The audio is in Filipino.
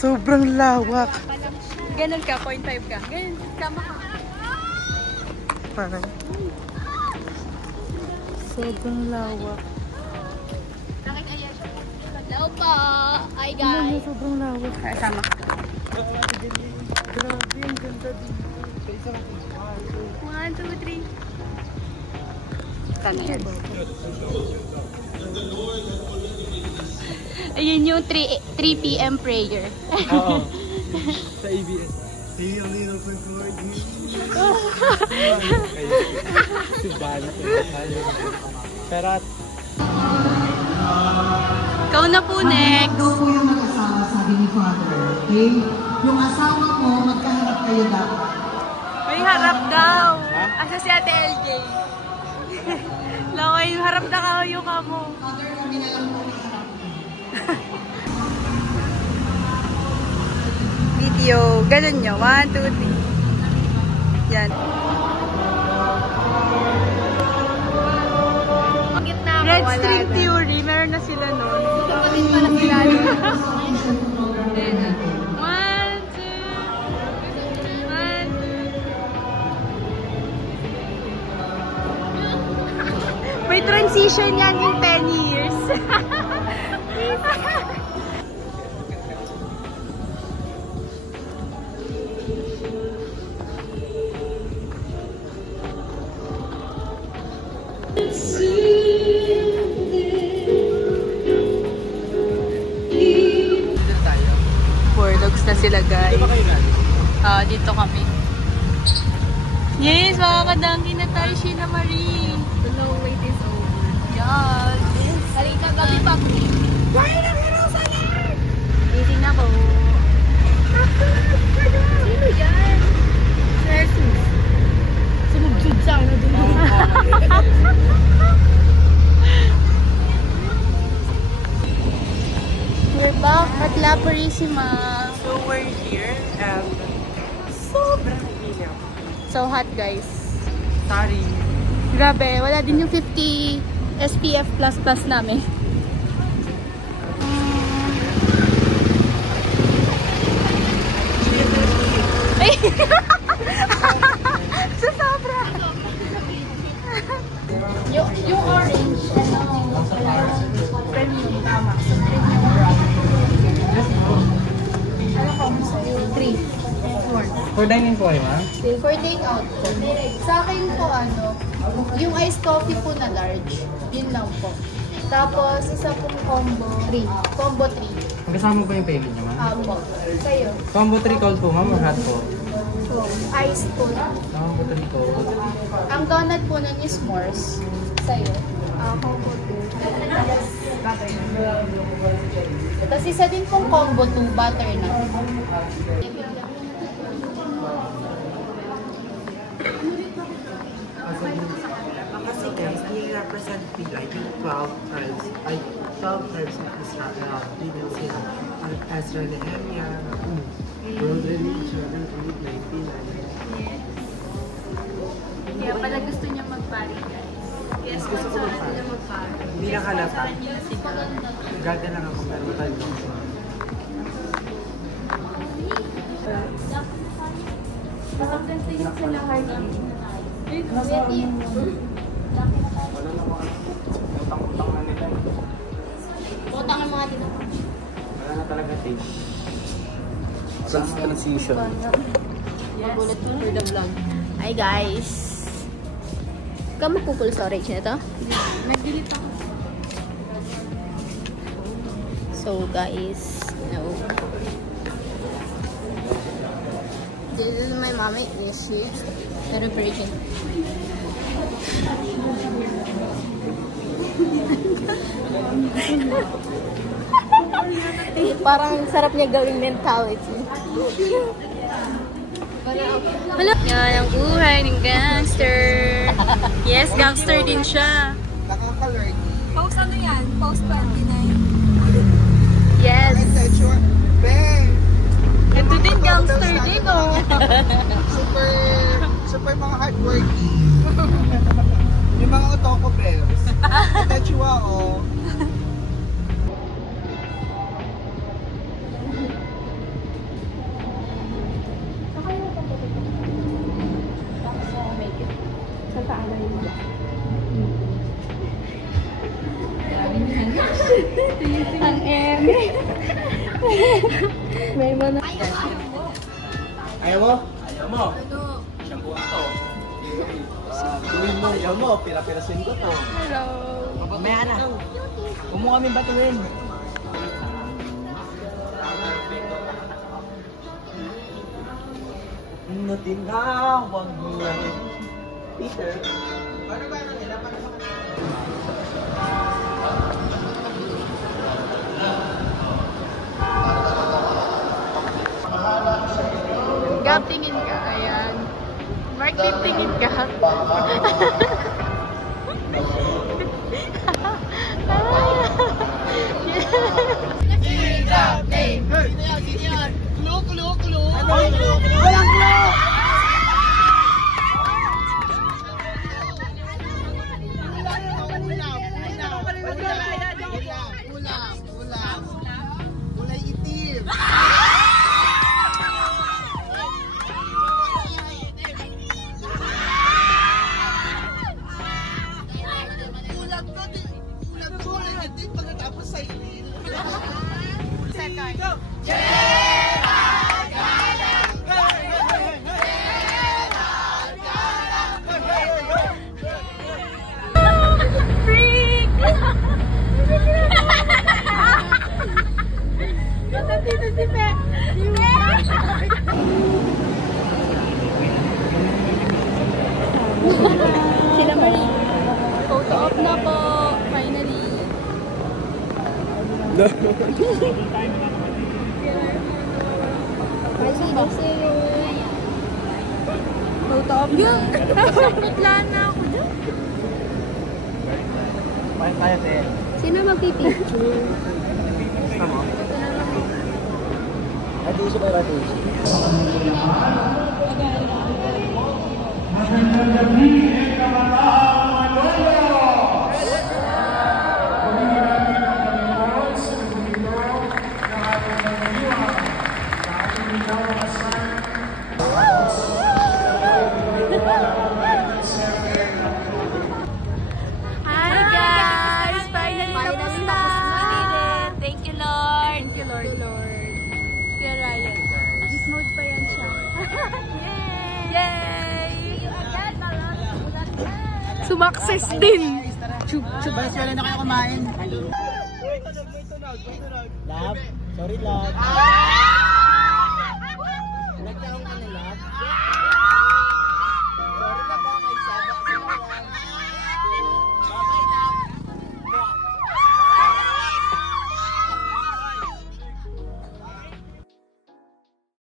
Sobrang lawak. Ganun ka, 0.5 ka. Ganun, kama ka. Parang. Sobrang lawak. Hello po! Hi guys! Sobrang lawak. Sama ka. Grabe, ang ganda dito. 1, 2, 3. Kami yan. Ayun yung 3 p.m. prayer. Oo. Sa ABS. See a little bit more Pero ikaw na po next. Ikaw po yung mag-asawa, sabi ni Father. Okay? Yung asawa mo, magkaharap kayo dapat. May harap daw. Asa si Ate LJ. Laway, harap na kayo ka mo. Father, kami na lang po magkaharap. Video. Ganun nyo. 1, 2, 3. Yan. Red String Theory. Meron na sila nun. Dito pa din pala sila. 1, 2, 1, 2. May transition yan in 10 years. Dogs na sila guys. Dito ba kayo galing? Dito kami. Yes, makakadangin na tayo, Sheena Marie. The long wait is over. Yes. Halika, gabi pa. Gaya na meron sa yan! Easy na po. Sino yan? Jesus. Sumugsud sana dun. We're back at La Purisima. So we're here and sobrang init. So hot guys. Sorry. Grabe, wala din yung 50 SPF++ namin. Ay! Sa sobra! yung orange, premium, tama. Premium brown. Ano ko mo sa'yo? 3. For dining po kayo, ma'am? For take out po. Sa akin po yung iced coffee po na large. Yun lang po. Tapos isa pong combo 3. Combo 3. Kasama po yung payment niyo, ma'am? Po. Sa'yo. Combo 3 cold po, ma'am, or hot po? Iced po. Combo 3 cold. Ang donut po nun is s'mores. Sa'yo. Combo 2. Butter. Tapos isa din pong combo 2 butter na. Kasi guys, they represent like 12 tribes, 12 tribes of Israel. Dito sila, Ezra, Nehemiah, World Religion, and COVID-19. Kaya pala gusto niya mag-pari guys. Kaya Gusto ko magpapari. Hindi nakalata. Gaga lang ako meron tayo. Nakaplantayin sa lahat. Utang-utang na nila. Utang ang mga dito. Wala na talaga taste. Transition. Magulat mo for the vlog. Hi guys! Kama po full storage na to? Nag-delete ako. So guys, this is my mommy. This is the preparation. Parang sarap niya gawing mentality. Hello! Yan ang buhay ng gangster. Yes, gangster din siya. Nakakalert. Post ano yan? Post 29. Yes. Bang! Ito din gangster din, oh. Super mga hardworking. Yung mga otoko bells. Tetsuwa, oh. Ang eme. May mga... Ayaw mo? Ayaw mo. Shampoo ako. Gawin mo. Ayaw mo. Pira-pirasin ko to. Hello. Mamaya na. Huwag mo kami batuhin. Natinawag na Peter. Paano ba nila? Gab, tingin ka. Ayan. Mark, tingin ka. Kulay itim. Sila Marie. Photo op na po. Finally. Photo op na. Putla na ako dyan. Bakit kaya, te? Sino magpipicture? Gusto mo? Radiso kayo, radiso. Hi guys! Finally tapos na! Thank you, Lord. Thank you Lord. Kuya Ryan. This mode pa yan siya. Yay! Sumakses din! Balik na kayo kumain. Love, sorry love.